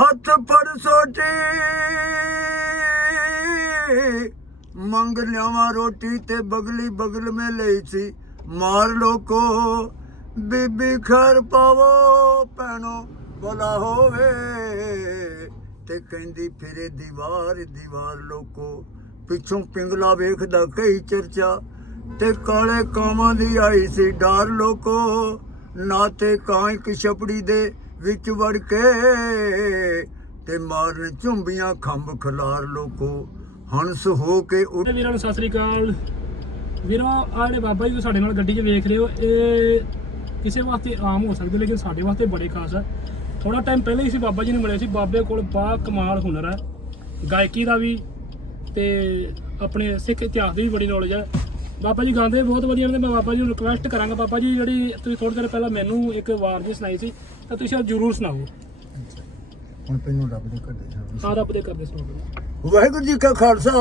ਹੱਥ ਫੜ ਸੋਟੀ। ਮੰਗ ਲਿਆਵਾਂ ਰੋਟੀ ਤੇ ਬਗਲੀ ਬਗਲ ਮੇ ਲਈ ਸੀ। ਮਾਰ ਲੋਕੋ, ਬੀਬੀ ਖਰ ਪਾਵੋ ਪੈਣੋ ਬਲਾ ਹੋਵੇ। ਤੇ ਕਹਿੰਦੀ ਫਿਰੇ ਦੀਵਾਰ ਦੀਵਾਰ ਲੋਕੋ, ਪਿੱਛੋਂ ਪਿੰਗਲਾ ਵੇਖਦਾ ਕਈ ਚਰਚਾ। ਤੇ ਕਾਲੇ ਕਾਵਾਂ ਦੀ ਆਈ ਸੀ ਡਾਰ ਲੋਕੋ, ਨਾ ਤੇ ਕਾਂ ਇੱਕ ਛਪੜੀ ਦੇ। ਵਿੱਚ ਵੜ ਕੇ ਤੇ ਮਾਰਨ ਝੁੰਬੀਆਂ ਖੰਭ ਖਲਾਰ ਲੋਕੋ। ਹੰਸ ਹੋ ਕੇ ਉੱਡ ਵੀਰਾਂ ਨੂੰ ਸਤਿ ਸ੍ਰੀ ਅਕਾਲ। ਵੀਰੋ, ਆਹ ਜਿਹੜੇ ਬਾਬਾ ਜੀ ਤੁਸੀਂ ਸਾਡੇ ਨਾਲ ਗੱਡੀ 'ਚ ਵੇਖ ਰਹੇ ਹੋ, ਇਹ ਕਿਸੇ ਵਾਸਤੇ ਆਮ ਹੋ ਸਕਦੇ ਲੇਕਿਨ ਸਾਡੇ ਵਾਸਤੇ ਬੜੇ ਖਾਸ ਆ। ਥੋੜਾ ਟਾਈਮ ਪਹਿਲਾਂ ਹੀ ਸੀ ਬਾਬਾ ਜੀ ਨੂੰ ਮਿਲੇ ਸੀ, ਬਾਬੇ ਕੋਲ ਬਾ ਕਮਾਲ ਹੁਨਰ ਹੈ ਗਾਇਕੀ ਦਾ ਵੀ ਤੇ ਆਪਣੇ ਸਿੱਖ ਇਤਿਹਾਸ ਦੀ ਵੀ ਬੜੀ ਨੌਲੇਜ ਹੈ ਬਾਬਾ ਜੀ ਗਾਉਂਦੇ ਬਹੁਤ ਵਧੀਆ ਨੇ ਮੈਂ ਬਾਬਾ ਜੀ ਨੂੰ ਰਿਕੁਐਸਟ ਕਰਾਂਗਾ। ਬਾਬਾ ਜੀ ਜਿਹੜੀ ਤੁਸੀਂ ਥੋੜੇ ਦਿਨ ਪਹਿਲਾਂ ਮੈਨੂੰ ਇੱਕ ਵਾਰ ਜੀ ਸੁਣਾਈ ਸੀ ਤਾਂ ਤੁਸੀਂ ਉਹ ਜ਼ਰੂਰ ਸੁਣਾਓ। ਹੁਣ ਤੈਨੂੰ ਰੱਬ ਦੇ ਕਰਦੇ ਆਹ ਰੱਬ ਦੇ ਕਰਦੇ ਸੁਣਾਓ। ਵਾਹਿਗੁਰੂ ਜੀ ਕਾ ਖਾਲਸਾ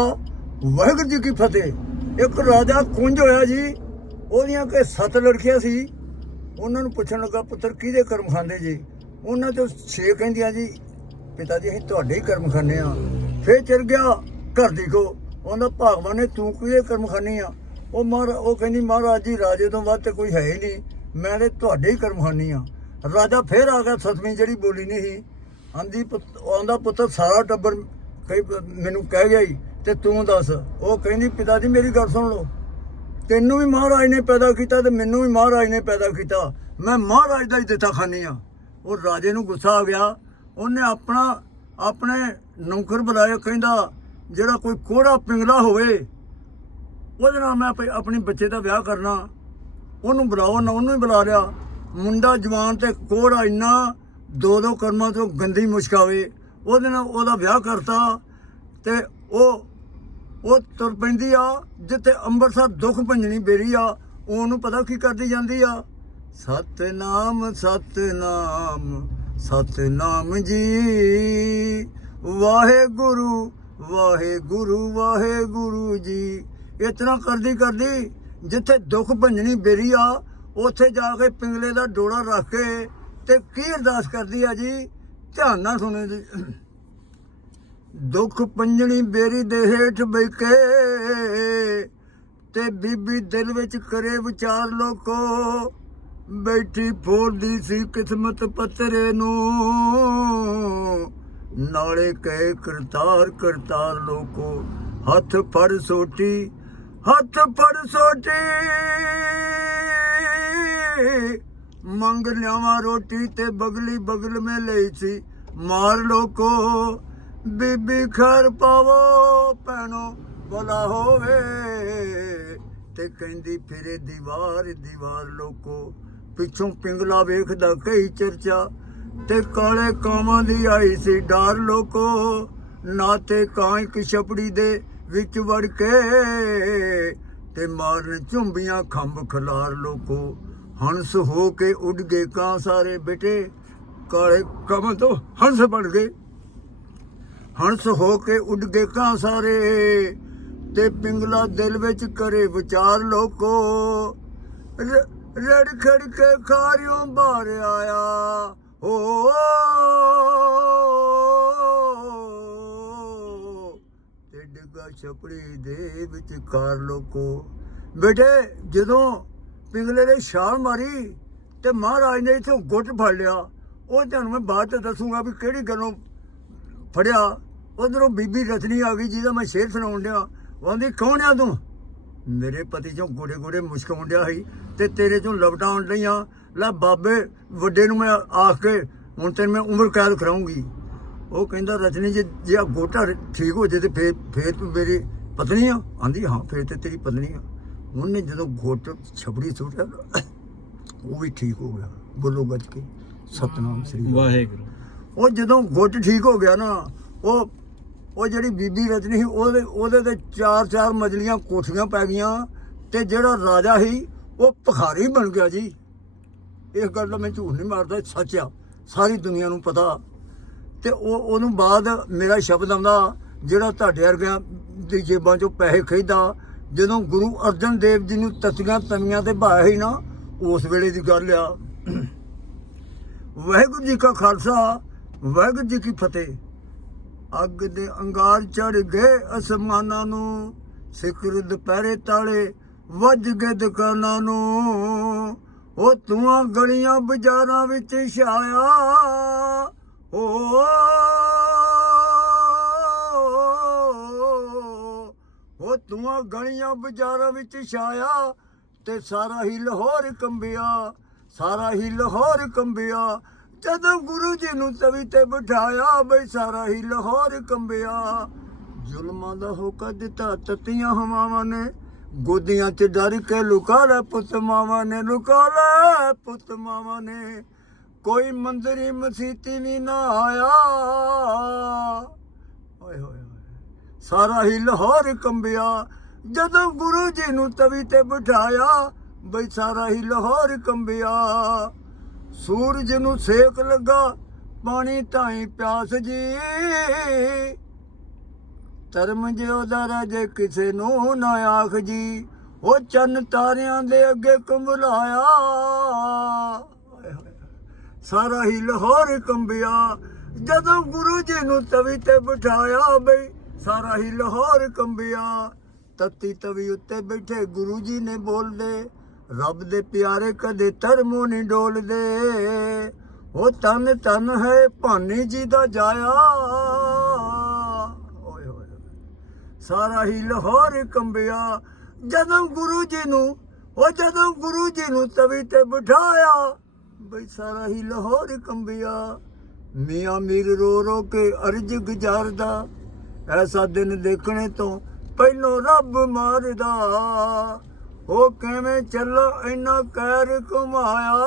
ਵਾਹਿਗੁਰੂ ਜੀ ਕੀ ਫਤਿਹ। ਇੱਕ ਰਾਜਾ ਕੁੰਜ ਹੋਇਆ ਜੀ ਉਹਦੀਆਂ ਕੇ ਸੱਤ ਲੜਕੀਆਂ ਸੀ। ਉਹਨਾਂ ਨੂੰ ਪੁੱਛਣ ਲੱਗਾ ਪੁੱਤਰ ਕਿਹਦੇ ਕਰਮ ਖਾਂਦੇ ਜੀ? ਉਹਨਾਂ ਚੋਂ ਛੇ ਕਹਿੰਦੀਆਂ ਜੀ ਪਿਤਾ ਜੀ ਅਸੀਂ ਤੁਹਾਡੇ ਹੀ ਕਰਮ ਖਾਂਦੇ ਆ ਫੇਰ ਚਲ ਗਿਆ ਘਰ ਦੀ ਕੋ ਉਹਦਾ ਭਗਵਾਨ ਨੇ ਤੂੰ ਕਿਹਦੇ ਕਰਮ ਖਾਂਦੀ ਆ? ਉਹ ਮਹਾਰਾ, ਉਹ ਕਹਿੰਦੀ, ਮਹਾਰਾਜ ਜੀ, ਰਾਜੇ ਤੋਂ ਵੱਧ ਤੇ ਕੋਈ ਹੈ ਹੀ ਨਹੀਂ। ਮੈਂ ਤੇ ਤੁਹਾਡੇ ਹੀ ਕਰਮ ਖਾਂਦੀ ਆ। ਰਾਜਾ ਫੇਰ ਆ ਗਿਆ ਸਤਵੀਂ, ਜਿਹੜੀ ਬੋਲੀ ਨਹੀਂ ਸੀ। ਆਂਦੀ ਪੁੱਤ ਆਂਦਾ ਪੁੱਤਰ ਸਾਰਾ ਟੱਬਰ ਕਈ ਮੈਨੂੰ ਕਹਿ ਗਿਆ ਹੀ ਤੇ ਤੂੰ ਦੱਸ। ਉਹ ਕਹਿੰਦੀ, ਪਿਤਾ ਜੀ, ਮੇਰੀ ਗੱਲ ਸੁਣ ਲਓ। ਤੈਨੂੰ ਵੀ ਮਹਾਰਾਜ ਨੇ ਪੈਦਾ ਕੀਤਾ ਤੇ ਮੈਨੂੰ ਵੀ ਮਹਾਰਾਜ ਨੇ ਪੈਦਾ ਕੀਤਾ। ਮੈਂ ਮਹਾਰਾਜ ਦਾ ਹੀ ਦਿੱਤਾ ਖਾਨੀ ਆ। ਉਹ ਰਾਜੇ ਨੂੰ ਗੁੱਸਾ ਆ ਗਿਆ। ਉਹਨੇ ਆਪਣਾ, ਆਪਣੇ ਨੌਕਰ ਬੁਲਾਇਆ ਕਹਿੰਦਾ, ਜਿਹੜਾ ਕੋਈ ਕੋੜਾ ਪਿੰਗਲਾ ਹੋਵੇ ਉਹਦੇ ਨਾਲ ਮੈਂ ਆਪਣੇ ਬੱਚੇ ਦਾ ਵਿਆਹ ਕਰਨਾ। ਉਹਨੂੰ ਬੁਲਾਓ ਨਾ ਉਹਨੂੰ ਹੀ ਬੁਲਾ ਲਿਆ। ਮੁੰਡਾ ਜਵਾਨ ਤੇ ਕੋੜਾ ਇੰਨਾ, ਦੋ ਦੋ ਕਰਮਾਂ ਤੋਂ ਗੰਦੀ ਮੁਸ਼ਕਾਵੇ ਉਹਦੇ ਨਾਲ ਉਹਦਾ ਵਿਆਹ ਕਰਤਾ ਤੇ ਉਹ ਉਹ ਤੁਰ ਪੈਂਦੀ ਆ, ਜਿੱਥੇ ਅੰਮ੍ਰਿਤਸਰ ਦੁੱਖ ਭੰਜਣੀ ਬੇਰੀ ਆ, ਉਹਨੂੰ ਪਤਾ ਕੀ ਕਰਦੀ ਜਾਂਦੀ ਆ? ਸਤਨਾਮ ਸਤਨਾਮ ਸਤਨਾਮ ਜੀ। ਵਾਹਿਗੁਰੂ ਵਾਹਿਗੁਰੂ ਵਾਹਿਗੁਰੂ ਜੀ। ਇਤਨਾ ਕਰਦੀ ਕਰਦੀ ਜਿੱਥੇ ਦੁੱਖ ਭੰਜਣੀ ਬੇਰੀ ਆ, ਉੱਥੇ ਜਾ ਕੇ ਪਿੰਗਲੇ ਦਾ ਡੋੜਾ ਰੱਖ ਕੇ ਤੇ ਕੀ ਅਰਦਾਸ ਕਰਦੀ ਆ ਜੀ? ਧਿਆਨ ਨਾਲ ਸੁਣੋ ਜੀ। ਦੁੱਖ ਪੰਜਣੀ ਬੇਰੀ ਦੇ ਹੇਠ ਬੈਕੇ ਤੇ ਬੀਬੀ ਦਿਲ ਵਿੱਚ ਕਰੇ ਵਿਚਾਰ ਲੋਕੋ, ਬੈਠੀ ਫੋੜਦੀ ਸੀ ਕਿਸਮਤ ਪੱਤਰੇ ਨੂੰ। ਨਾਲੇ ਕਹੇ ਕਰਤਾਰ ਕਰਤਾਰ ਲੋਕੋ, ਹੱਥ ਫੜ ਸੋਟੀ ਹੱਥ ਫੜ ਸੋਟੀ। ਮੰਗ ਲਿਆਵਾਂ ਰੋਟੀ ਤੇ ਬਗਲੀ ਬਗਲ ਮੇ ਲਈ ਸੀ। ਮਾਰ ਲੋਕੋ, ਬੀਬੀ ਖਰ ਪਾਵੋ ਪੈਣੋ ਬਲਾ ਹੋਵੇ। ਤੇ ਕਹਿੰਦੀ ਫਿਰੇ ਦੀਵਾਰ ਦੀਵਾਰ ਲੋਕੋ, ਪਿੱਛੋਂ ਪਿੰਗਲਾ ਵੇਖਦਾ ਕਈ ਚਰਚਾ। ਤੇ ਕਾਲੇ ਕਾਵਾਂ ਦੀ ਆਈ ਸੀ ਡਾਰ ਲੋਕੋ, ਨਾ ਤੇ ਕਾਂ ਇੱਕ ਛਪੜੀ ਦੇ। ਵਿੱਚ ਵੜ ਕੇ ਤੇ ਮਾਰਨ ਝੁੰਬੀਆਂ ਖੰਭ ਖਲਾਰ ਲੋਕੋ। ਹੰਸ ਹੋ ਕੇ ਉੱਡ ਗਏ ਕਾਂ ਸਾਰੇ ਬੇਟੇ। ਕਾਲੇ ਕਾਵਾਂ ਤੋਂ ਹੰਸ ਬਣ ਗਏ। ਹੰਸ ਹੋ ਕੇ ਉੱਡ ਗਏ ਕਾਂ ਸਾਰੇ ਤੇ ਪਿੰਗਲਾ ਦਿਲ ਵਿੱਚ ਕਰੇ ਵਿਚਾਰ ਲੋਕੋ। ਰੜ ਖੜ ਕੇ ਖਾਰਿਓਂ ਬਾਹਰ ਆਇਆ। ਓ ਤੇ ਡਿੱਗਾ ਛਪੜੀ ਦੇ ਵਿੱਚ ਕਾਰ ਲੋਕੋ। ਬੇਟੇ, ਜਦੋਂ ਪਿੰਗਲੇ ਨੇ ਛਾਲ ਮਾਰੀ ਤੇ ਮਹਾਰਾਜ ਨੇ ਇਥੋਂ ਗੁੱਟ ਫੜ ਲਿਆ, ਉਹ ਤੁਹਾਨੂੰ ਮੈਂ ਬਾਅਦ ਚ ਦੱਸੂਗਾ ਵੀ ਕਿਹੜੀ ਗੱਲੋਂ ਫੜਿਆ। ਉਧਰੋਂ ਬੀਬੀ ਰਤਨੀ ਆ ਗਈ, ਜਿਹਦਾ ਮੈਂ ਸ਼ੇਰ ਸੁਣਾਉਣ ਡਿਆ। ਉਹ ਆਂਦੀ ਕੌਣ ਆ ਤੂੰ? ਮੇਰੇ ਪਤੀ ਚੋਂ ਗੋੜੇ ਗੋੜੇ ਮੁਸ਼ਕਾਉਣ ਡਿਆ ਸੀ ਤੇ ਤੇਰੇ ਚੋਂ ਲਵਟਾਉਣ ਡਈਆਂ। ਲੈ ਬਾਬੇ, ਵੱਡੇ ਨੂੰ ਮੈਂ ਆਖ ਕੇ, ਹੁਣ ਤੈਨੂੰ ਮੈਂ ਉਮਰ ਕੈਦ ਕਰਾਉਂਗੀ। ਉਹ ਕਹਿੰਦਾ ਰਜਨੀ ਜੇ ਜੇ ਆਹ ਗੋਟਾ ਠੀਕ ਹੋ ਜੇ ਤੇ ਫੇਰ ਫੇਰ ਤੂੰ ਮੇਰੀ ਪਤਨੀ ਆ? ਆਂਦੀ ਹਾਂ ਫੇਰ ਤੇ ਤੇਰੀ ਪਤਨੀ ਆ। ਉਹਨੇ ਜਦੋਂ ਗੋਟ ਛਪੜੀ ਸੁੱਟਿਆ ਉਹ ਵੀ ਠੀਕ ਹੋ ਗਿਆ। ਬੋਲੋ ਗੱਜ ਕੇ ਸਤਨਾਮ ਸ੍ਰੀ ਵਾਹਿਗੁਰੂ। ਉਹ ਜਦੋਂ ਗੁੱਟ ਠੀਕ ਹੋ ਗਿਆ ਨਾ ਉਹ ਉਹ ਜਿਹੜੀ ਬੀਬੀ ਰਜਨੀ ਸੀ ਉਹਦੇ ਉਹਦੇ ਤੇ ਚਾਰ ਚਾਰ ਮਜਲੀਆਂ ਕੋਠੀਆਂ ਪੈ ਗਈਆਂ ਤੇ ਜਿਹੜਾ ਰਾਜਾ ਸੀ ਉਹ ਭਖਾਰੀ ਬਣ ਗਿਆ ਜੀ। ਇਸ ਗੱਲ ਦਾ ਮੈਂ ਝੂਠ ਨਹੀਂ ਮਾਰਦਾ ਸੱਚ ਆ। ਸਾਰੀ ਦੁਨੀਆ ਨੂੰ ਪਤਾ ਤੇ ਉਹ, ਉਹਨੂੰ ਬਾਅਦ ਮੇਰਾ ਸ਼ਬਦ ਆਉਂਦਾ, ਜਿਹੜਾ ਤੁਹਾਡੇ ਵਰਗਿਆਂ ਦੀ ਜੇਬਾਂ ਚੋਂ ਪੈਸੇ ਖਰੀਦਾ ਜਦੋਂ ਗੁਰੂ ਅਰਜਨ ਦੇਵ ਜੀ ਨੂੰ ਤਤੀਆਂ ਤਨੀਆਂ ਤੇ ਭਾਇਆ ਹੀ ਨਾ, ਉਸ ਵੇਲੇ ਦੀ ਗੱਲ ਆ। ਵਾਹਿਗੁਰੂ ਜੀ ਕਾ ਖਾਲਸਾ, ਵਾਹਿਗੁਰੂ ਜੀ ਕੀ ਫਤਿਹ। ਅੱਗ ਦੇ ਅੰਗਾਰ ਚੜ ਗਏ ਅਸਮਾਨਾਂ ਨੂੰ, ਸਿਖਰ ਦੁਪਹਿਰੇ ਤਾਲੇ ਵੱਜ ਗਏ ਦੁਕਾਨਾਂ ਨੂੰ। ਉਹ ਤੂੰ ਗਲੀਆਂ ਬਾਜ਼ਾਰਾਂ ਵਿੱਚ ਛਾਇਆ। ਗਲੀਆਂ ਬਾਜ਼ਾਰਾਂ ਵਿੱਚ ਛਾਇਆ ਤੇ ਸਾਰਾ ਹੀ ਲਾਹੌਰ ਕੰਬਿਆ, ਸਾਰਾ ਹੀ ਲਾਹੌਰ ਕੰਬਿਆ। ਜਦੋਂ ਗੁਰੂ ਜੀ ਨੂੰ ਤਵੀ ਤੇ ਬਿਠਾਇਆ, ਬਈ ਸਾਰਾ ਹੀ ਲਾਹੌਰ ਕੰਬਿਆ। ਜ਼ੁਲਮਾਂ ਦਾ ਹੋਕਾ ਦਿੱਤਾ, ਤਤੀਆਂ ਹਵਾਵਾਂ ਨੇ, ਗੋਦੀਆਂ 'ਚ ਡਰ ਕੇ ਲੁਕਾ ਲੈ ਪੁੱਤ ਮਾਵਾਂ ਨੇ, ਲੁਕਾ ਲੈ ਪੁੱਤ ਮਾਵਾਂ ਨੇ। ਕੋਈ ਮੰਦਰੀ ਮਸੀਤੀ ਵੀ ਨਾ ਆਇਆ। ਓਏ ਹੋਏ ਹੋਏ। ਸਾਰਾ ਹੀ ਲਾਹੌਰ ਕੰਬਿਆ। ਜਦੋਂ ਗੁਰੂ ਜੀ ਨੂੰ ਤਵੀ ਤੇ ਬਿਠਾਇਆ, ਬਈ ਸਾਰਾ ਹੀ ਲਾਹੌਰ ਕੰਬਿਆ। ਸੂਰਜ ਨੂੰ ਸੇਕ ਲੱਗਾ, ਪਾਣੀ ਤਾਈ ਪਿਆਸ ਜੀ। ਧਰਮ ਜਿਉ ਦਾ ਰਾਜੇ ਕਿਸੇ ਨੂੰ ਨਾ ਆਖ ਜੀ, ਉਹ ਚੰਨ ਤਾਰਿਆਂ ਦੇ ਅੱਗੇ ਕੰਬਲਾਇਆ। ਸਾਰਾ ਹੀ ਲਾਹੌਰ ਕੰਬਿਆ। ਜਦੋਂ ਗੁਰੂ ਜੀ ਨੂੰ ਤਵੀ ਤੇ ਬਿਠਾਇਆ, ਬਈ ਸਾਰਾ ਹੀ ਲਾਹੌਰ ਕੰਬਿਆ। ਤਤੀ ਤਵੀ ਉੱਤੇ ਬੈਠੇ ਗੁਰੂ ਜੀ ਨੇ ਬੋਲਦੇ, ਰੱਬ ਦੇ ਪਿਆਰੇ ਕਦੇ ਧਰਮੋਂ ਨਹੀਂ ਡੋਲਦੇ। ਉਹ ਤਨ ਤਨ ਹੈ ਭਾਨੀ ਜੀ ਦਾ ਜਾਇਆ। ਓਏ ਹੋਏ ਸਾਰਾ ਹੀ ਲਾਹੌਰ ਕੰਬਿਆ। ਜਦੋਂ ਗੁਰੂ ਜੀ ਨੂੰ ਉਹ ਜਦੋਂ ਗੁਰੂ ਜੀ ਨੂੰ ਤਵੀ ਤੇ ਬਿਠਾਇਆ, ਬਈ ਸਾਰਾ ਹੀ ਲਾਹੌਰ ਕੰਬਿਆ। ਮੀਆਂ ਮੀਰ ਰੋ ਰੋ ਕੇ ਅਰਜ ਗੁਜ਼ਾਰਦਾ। ਐਸਾ ਦਿਨ ਦੇਖਣੇ ਤੋਂ ਪਹਿਲੋਂ ਰੱਬ ਮਾਰਦਾ। ਉਹ ਕਿਵੇਂ ਚੱਲੋ ਇੰਨਾ ਕਹਿਰ ਕਮਾਇਆ।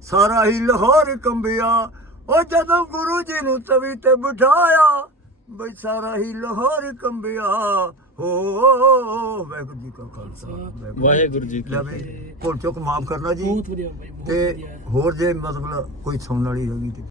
ਸਾਰਾ ਹੀ ਲਾਹੌਰ ਕੰਬਿਆ। ਉਹ ਜਦੋਂ ਗੁਰੂ ਜੀ ਨੂੰ ਤਵੀ ਤੇ ਬਿਠਾਇਆ ਬਈ ਸਾਰਾ ਹੀ ਲਾਹੌਰ ਕੰਬਿਆ। ਹੋ ਵਾਹਿਗੁਰੂ ਜੀ ਕਾ ਖਾਲਸਾ ਵਾਹਿਗੁਰੂ ਜੀ ਕੀ ਲੈ ਵੀ ਭੁੱਲ ਚੁੱਕ ਮਾਫ ਕਰਨਾ ਜੀ। ਬਹੁਤ ਵਧੀਆ ਬਾਈ ਬਹੁਤ ਤੇ ਹੋਰ ਜੇ ਮਤਲਬ ਕੋਈ ਸੁਣਨ ਵਾਲੀ ਹੋਗੀ ਤੇ